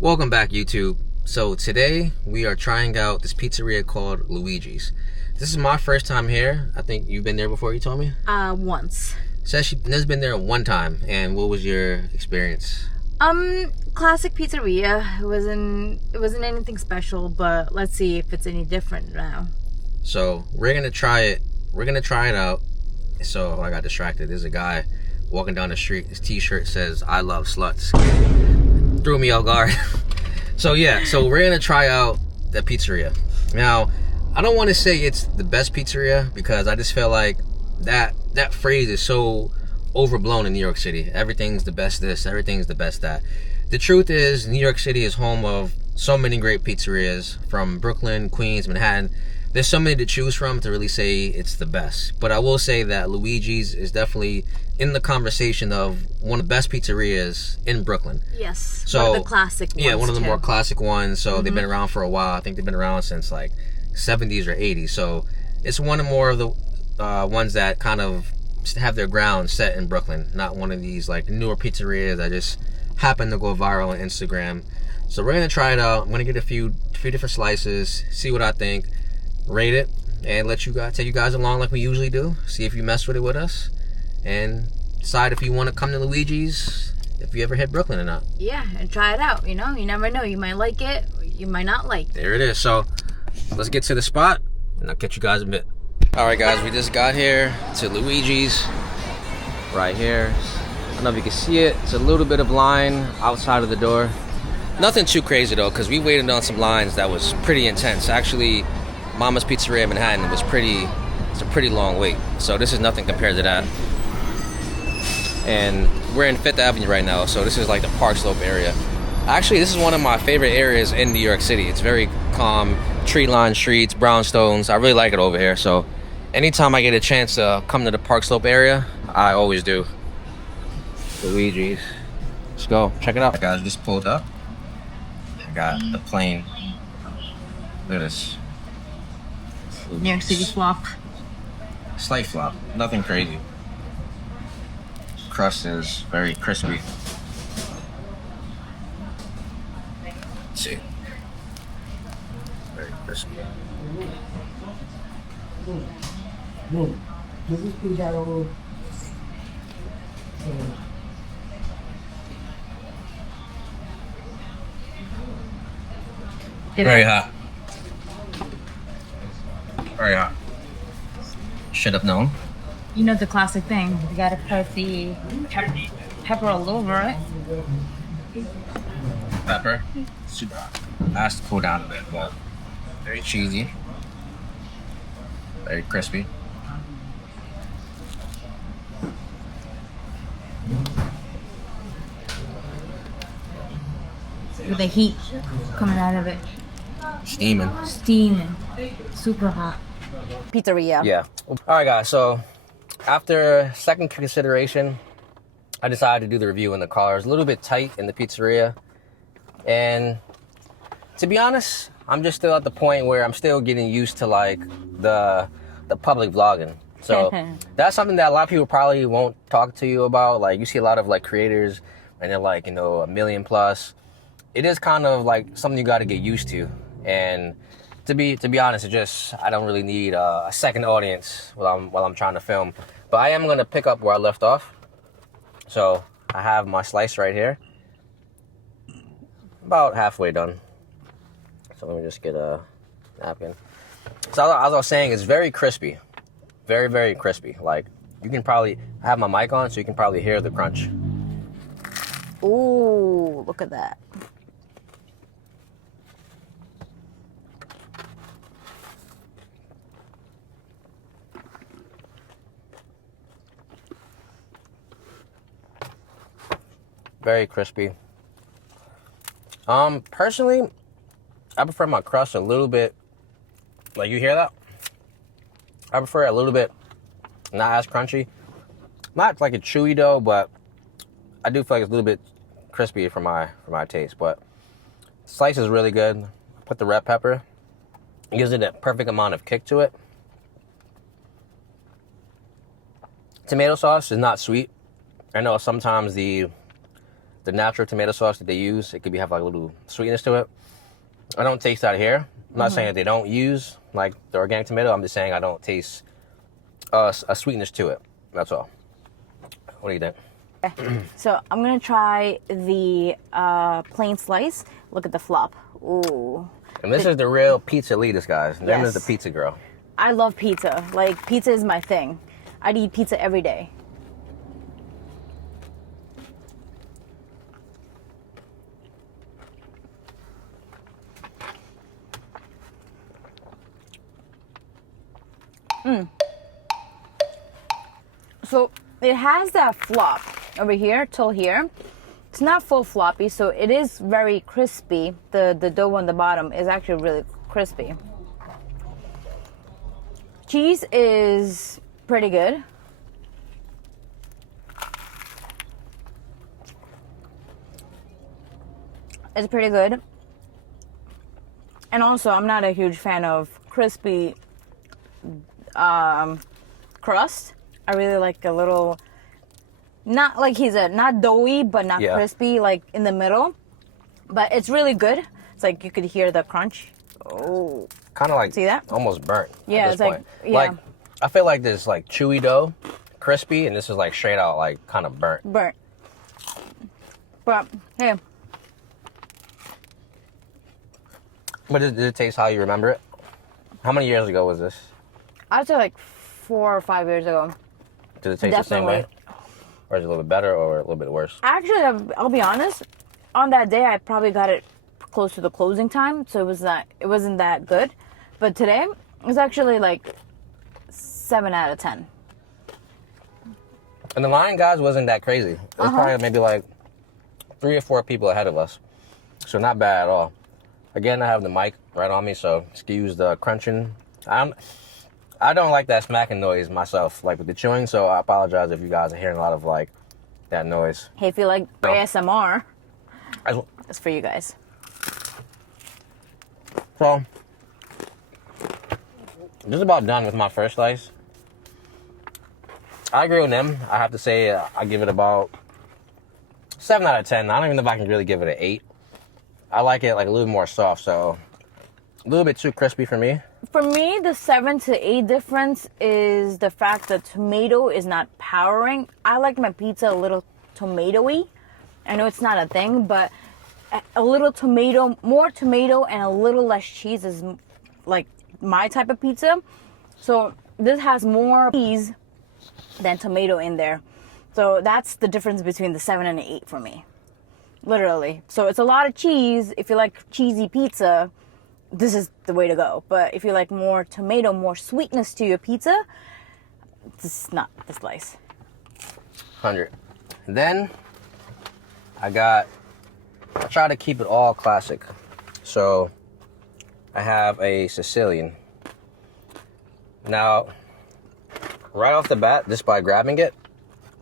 Welcome back, YouTube. So today we are trying out this pizzeria called Luigi's. This is my first time here. I think you've been there before, you told me? Once. Says she's been there one time. And what was your experience? Classic pizzeria. It wasn't anything special, but let's see if it's any different now. So we're gonna try it. We're gonna try it out. So I got distracted. There's a guy walking down the street. His t-shirt says, "I love sluts." Threw me off guard. So we're gonna try out the pizzeria. Now, I don't want to say it's the best pizzeria because I just feel like that phrase is so overblown in New York City. Everything's the best this, everything's the best that. The truth is, New York City is home of so many great pizzerias from Brooklyn, Queens, Manhattan. There's so many to choose from to really say it's the best. But I will say that Luigi's is definitely in the conversation of one of the best pizzerias in Brooklyn. Yes. So, one of the classic ones. Yeah, one of the too. more classic ones. So they've been around for a while. I think they've been around since like 70s or 80s. So it's one of more of the ones that kind of have their ground set in Brooklyn. Not one of these like newer pizzerias that just happen to go viral on Instagram. So we're gonna try it out. I'm gonna get a few different slices, see what I think, rate it, and let you guys take you guys along like we usually do. See if you mess with it with us, and decide if you want to come to Luigi's if you ever hit Brooklyn or not. Yeah, and try it out. You know, you never know. You might like it, or you might not like it. There it is. So let's get to the spot, and I'll catch you guys in a bit. All right, guys, we just got here to Luigi's right here. I don't know if you can see it. It's a little bit of line outside of the door. Nothing too crazy though, because we waited on some lines that was pretty intense. Actually, Mama's Pizzeria in Manhattan, it's a pretty long wait. So this is nothing compared to that. And we're in 5th Avenue right now, so this is like the Park Slope area. Actually, this is one of my favorite areas in New York City. It's very calm, tree-lined streets, brownstones. I really like it over here. So anytime I get a chance to come to the Park Slope area, I always do. Luigi's. Let's go. Check it out. Guys, just pulled up. I got the plane. Look at this. New York City flop. Slight flop. Nothing crazy. Crust is very crispy. Let's see. Very crispy. Very hot. Very hot. Should have known. You know the classic thing. You gotta put the pepper all over it. Pepper. Super hot. Has to cool down a bit, but very cheesy. Very crispy. With the heat coming out of it. Steaming. Steaming. Super hot. Pizzeria. Yeah. All right, guys. So after second consideration, I decided to do the review in the car. It's a little bit tight in the pizzeria. And to be honest, I'm just still at the point where I'm still getting used to like the public vlogging. So that's something that a lot of people probably won't talk to you about. Like you see a lot of like creators and they're like, 1 million plus. It is kind of like something you got to get used to. And to be honest, I don't really need a second audience while I'm trying to film. But I am gonna pick up where I left off. So I have my slice right here, about halfway done. So let me just get a napkin. So as I was saying, it's very crispy, very very crispy. Like you can probably have my mic on, so you can probably hear the crunch. Ooh, look at that. Very crispy. Personally, I prefer my crust a little bit, like you hear that? I prefer it a little bit not as crunchy. Not like a chewy dough, but I do feel like it's a little bit crispy for my taste. But slice is really good. Put the red pepper. It gives it a perfect amount of kick to it. Tomato sauce is not sweet. I know sometimes the the natural tomato sauce that they use, it could have like a little sweetness to it. I don't taste that here. I'm not saying that they don't use like the organic tomato. I'm just saying I don't taste a sweetness to it. That's all. What do you think? Okay. So I'm gonna try the plain slice. Look at the flop. Ooh. And this is the real pizza elitist, guys. Nim is the Yes. pizza girl. I love pizza. Like, pizza is my thing. I'd eat pizza every day. So it has that flop over here till here. It's not full floppy, so it is very crispy. The dough on the bottom is actually really crispy. Cheese is pretty good. It's pretty good. And also, I'm not a huge fan of crispy crust. I really like a little, not like he said, not doughy, but not crispy, like in the middle. But it's really good. It's like you could hear the crunch. Oh. Kind of like, see that? Almost burnt. Yeah, at this it's point. like, Like, I feel like this like chewy dough, crispy, and this is like straight out like kind of burnt. Burnt. But, hey. But did it taste how you remember it? How many years ago was this? I'd say like 4 or 5 years ago. Did it taste the same way? Or is it a little bit better or a little bit worse? Actually, I'll be honest. On that day, I probably got it close to the closing time, so it wasn't that good. But today, it was actually like 7 out of 10. And the line, guys, wasn't that crazy. It was probably maybe like 3 or 4 people ahead of us. So not bad at all. Again, I have the mic right on me, so excuse the crunching. I don't like that smacking noise myself, like with the chewing, so I apologize if you guys are hearing a lot of like that noise. Hey, if you like ASMR, So, it's for you guys. just about done with my first slice. I agree with Nim. I have to say I give it about 7 out of 10. I don't even know if I can really give it an 8. I like it like a little more soft, so a little bit too crispy for me. For me, the 7 to 8 difference is the fact that tomato is not powering. I like my pizza a little tomatoey. I know it's not a thing, but a little tomato, more tomato and a little less cheese is like my type of pizza. So this has more cheese than tomato in there. So that's the difference between the 7 and the 8 for me. Literally. So it's a lot of cheese. If you like cheesy pizza, this is the way to go. But if you like more tomato, more sweetness to your pizza, this is not the slice. 100. Then I try to keep it all classic. So I have a Sicilian. Now, right off the bat, just by grabbing it,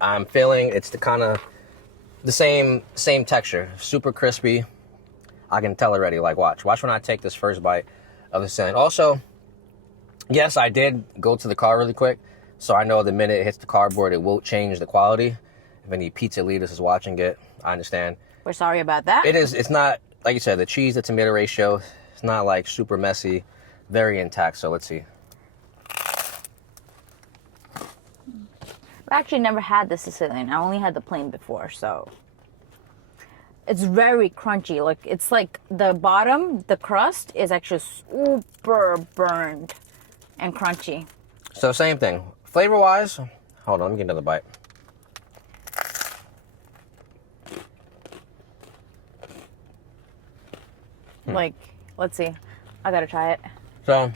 I'm feeling it's the same texture, super crispy. I can tell already. Like, watch when I take this first bite of the Sicilian. Also, yes, I did go to the car really quick, so I know the minute it hits the cardboard, it will change the quality. If any pizza elitist is watching it, I understand. We're sorry about that. It's not, like you said, the cheese to tomato ratio, it's not like super messy, very intact. So let's see. I've actually never had the Sicilian. I only had the plain before, so it's very crunchy. Like, it's like the bottom, the crust is actually super burned and crunchy. So same thing. Flavor-wise, hold on, let me get another bite. Like, let's see. I gotta try it. So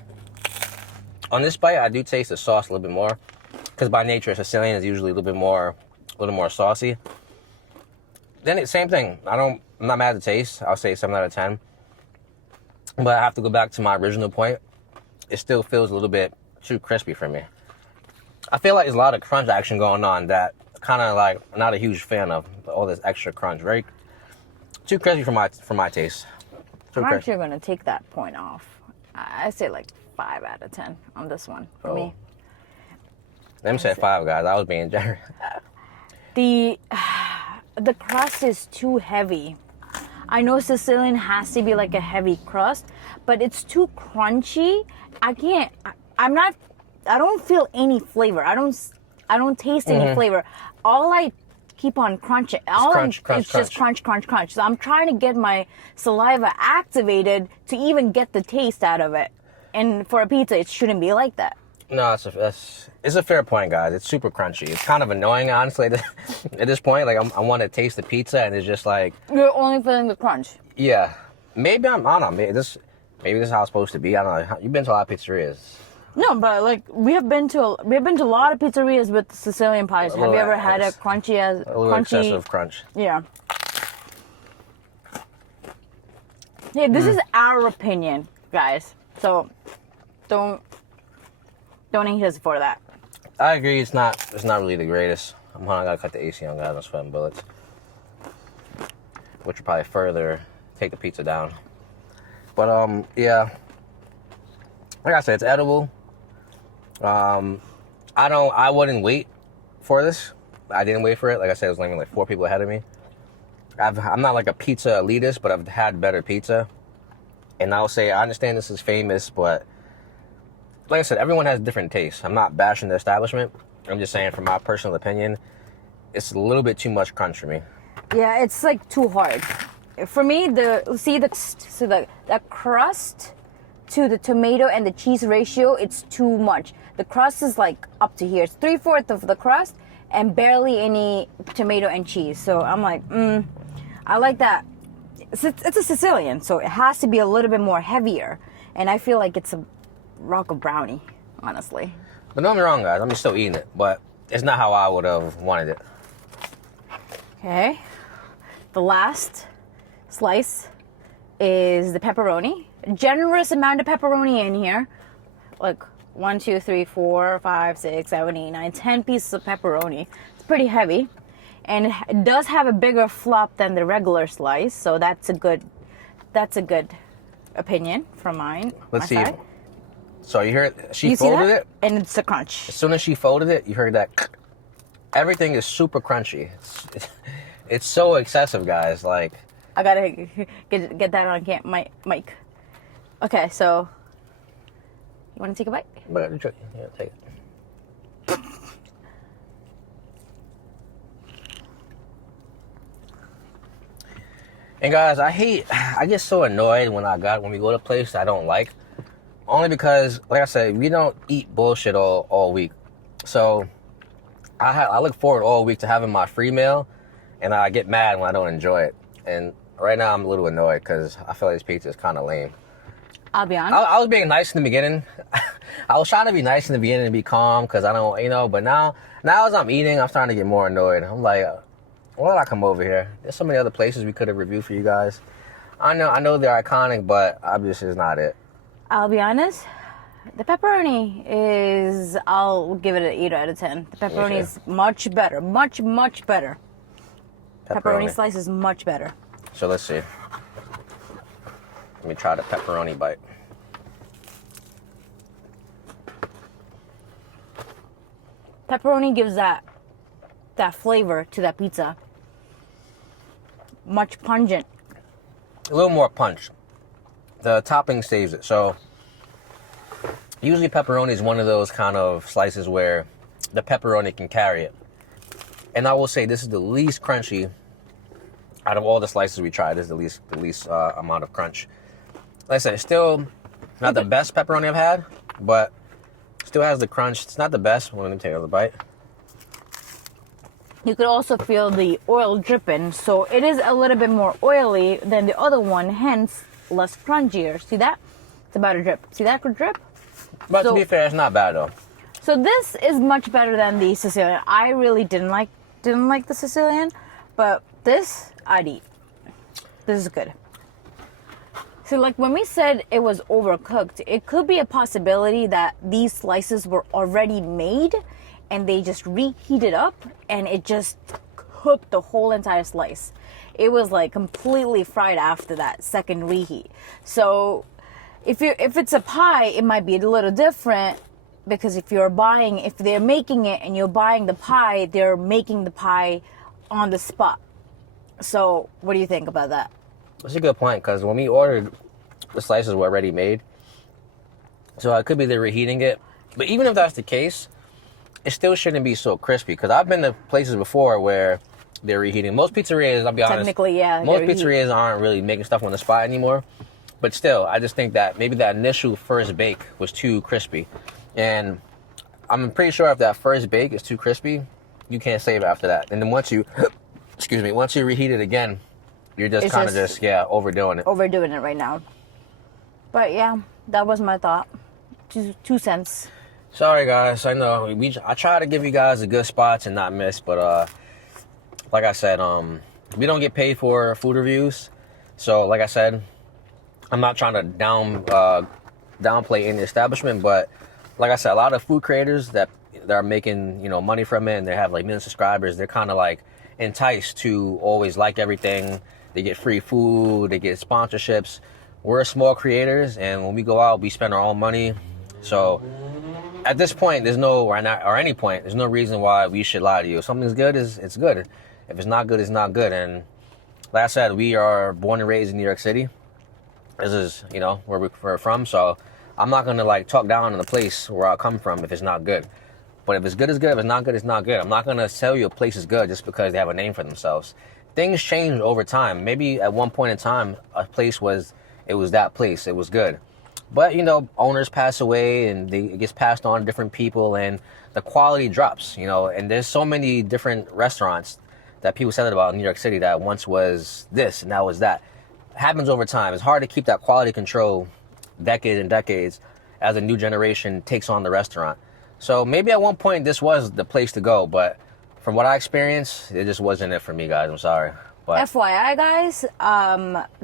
on this bite, I do taste the sauce a little bit more, because by nature, Sicilian is usually a little more saucy. Then it's same thing. I'm not mad at the taste. I'll say 7 out of 10. But I have to go back to my original point. It still feels a little bit too crispy for me. I feel like there's a lot of crunch action going on that kind of like I'm not a huge fan of. All this extra crunch, very too crispy for my taste. I'm actually gonna take that point off. I say like 5 out of 10 on this one for me. Let me say 5, guys. I was being generous. The the crust is too heavy. I know Sicilian has to be like a heavy crust, but it's too crunchy. I can't. I don't feel any flavor. I don't taste any flavor. All I keep on crunching. It's just crunch, crunch, crunch. So I'm trying to get my saliva activated to even get the taste out of it. And for a pizza, it shouldn't be like that. No, it's a fair point, guys. It's super crunchy. It's kind of annoying, honestly, at this point. Like, I want to taste the pizza, and it's just like... You're only feeling the crunch. Yeah. Maybe I don't know. Maybe this is how it's supposed to be. I don't know. You've been to a lot of pizzerias. No, but like we have been to a lot of pizzerias with Sicilian pies. Have you ever had a crunchy excessive crunch? Yeah. Hey, this is our opinion, guys. So don't hate us for that. I agree. It's not really the greatest. I gotta cut the AC on, guys. I'm sweating bullets. Which will probably further take the pizza down. But yeah. Like I said, it's edible. I wouldn't wait for this. I didn't wait for it. Like I said, it was only like 4 people ahead of me. I'm not like a pizza elitist, but I've had better pizza. And I'll say, I understand this is famous, but like I said, everyone has different tastes. I'm not bashing the establishment. I'm just saying, from my personal opinion, it's a little bit too much crunch for me. Yeah, it's like too hard. For me, the crust to the tomato and the cheese ratio, it's too much. The crust is like up to here. It's 3/4 of the crust and barely any tomato and cheese. So I'm like, I like that. It's a Sicilian, so it has to be a little bit more heavier. And I feel like it's a rock of brownie, honestly. But don't get me wrong, guys. I'm still eating it, but it's not how I would have wanted it. Okay. The last slice is the pepperoni. A generous amount of pepperoni in here. Like 1, 2, 3, 4, 5, 6, 7, 8, 9, 10 pieces of pepperoni. It's pretty heavy. And it does have a bigger flop than the regular slice, so that's a good opinion from mine. Let's see. Side. So you heard she you folded it, and it's a crunch. As soon as she folded it, you heard that. Everything is super crunchy. It's so excessive, guys. Like, I gotta get that on mic. Okay, so you want to take a bite? Yeah, take it. And guys, I get so annoyed when we go to places I don't like. Only because, like I said, we don't eat bullshit all week. So I look forward all week to having my free meal, and I get mad when I don't enjoy it. And right now I'm a little annoyed because I feel like this pizza is kind of lame. I'll be honest. I was being nice in the beginning. I was trying to be nice in the beginning and be calm because I don't, but now as I'm eating, I'm starting to get more annoyed. I'm like, why did I come over here? There's so many other places we could have reviewed for you guys. I know they're iconic, but obviously it's not it. I'll be honest. The pepperoni I'll give it an 8 out of 10. The pepperoni is much better. Much, much better. Pepperoni slice is much better. So let's see. Let me try the pepperoni bite. Pepperoni gives that flavor to that pizza. Much pungent. A little more punch. The topping saves it. So usually pepperoni is one of those kind of slices where the pepperoni can carry it. And I will say this is the least crunchy out of all the slices we tried. This is the least amount of crunch. Like I said, it's still not the best pepperoni I've had, but still has the crunch. It's not the best. Well, let me take another bite. You could also feel the oil dripping, so it is a little bit more oily than the other one, hence less crunchier. See that? It's about a drip. See that drip? But to be fair, it's not bad though. So this is much better than the Sicilian. I really didn't like the Sicilian, but this I'd eat. This is good. So like when we said it was overcooked, it could be a possibility that these slices were already made and they just reheated up and it just cooked the whole entire slice. It was like completely fried after that second reheat. So if it's a pie, it might be a little different because if they're making it and you're buying the pie, they're making the pie on the spot. So what do you think about that? That's a good point, because when we ordered, the slices were already made. So it could be they're reheating it. But even if that's the case, it still shouldn't be so crispy, because I've been to places before where they're reheating. Most pizzerias, I'll be honest, Technically, yeah. most pizzerias aren't really making stuff on the spot anymore. But still, I just think that maybe that initial first bake was too crispy. And I'm pretty sure if that first bake is too crispy, you can't save it after that. And then once you, excuse me, once you reheat it again, you're just kind of just, yeah, overdoing it. Overdoing it right now. But yeah, that was my thought. 2 cents. Sorry guys, I know I try to give you guys the good spots and not miss, but like I said, we don't get paid for food reviews. So like I said, I'm not trying to downplay any establishment, but like I said, a lot of food creators that are making, you know, money from it, and they have like million subscribers, they're kind of like enticed to always like everything. They get free food, they get sponsorships. We're small creators, and when we go out, we spend our own money. So at this point, there's no reason why we should lie to you. If something's good, it's good. If it's not good, it's not good. And like I said, we are born and raised in New York City. This is, you know, where we're from. So I'm not going to like talk down on the place where I come from if it's not good. But if it's good, it's good. If it's not good, it's not good. I'm not going to tell you a place is good just because they have a name for themselves. Things change over time. Maybe at one point in time, a place was that place. It was good. But, you know, owners pass away, and it gets passed on to different people, and the quality drops, you know. And there's so many different restaurants that people said about in New York City that once was this and now was that. It happens over time. It's hard to keep that quality control decades and decades as a new generation takes on the restaurant. So maybe at one point this was the place to go, but from what I experienced, it just wasn't it for me, guys. I'm sorry. But FYI, guys,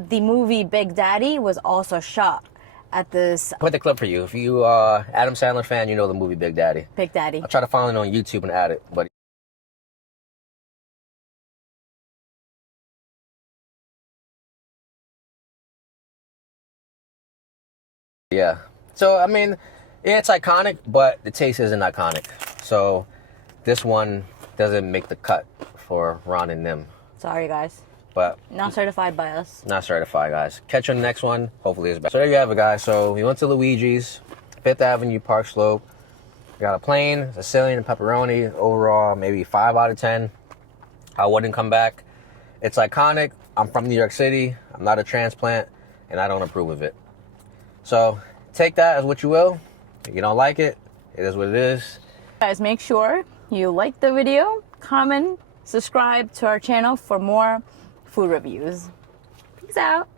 the movie Big Daddy was also shot at this. Put the clip for you. If you Adam Sandler fan, you know the movie Big Daddy. Big Daddy. I'll try to find it on YouTube and add it, but yeah. So I mean, yeah, it's iconic, but the taste isn't iconic. So this one doesn't make the cut for Ron and Nim. Sorry, guys. But not certified by us. Not certified, guys. Catch you on the next one. Hopefully it's better. So there you have it, guys. So we went to Luigi's, 5th Avenue, Park Slope. We got a plain, Sicilian, and pepperoni. Overall, maybe 5 out of 10. I wouldn't come back. It's iconic. I'm from New York City. I'm not a transplant, and I don't approve of it. So take that as what you will. If you don't like it, it is what it is. Guys, make sure you like the video, comment, subscribe to our channel for more food reviews. Peace out.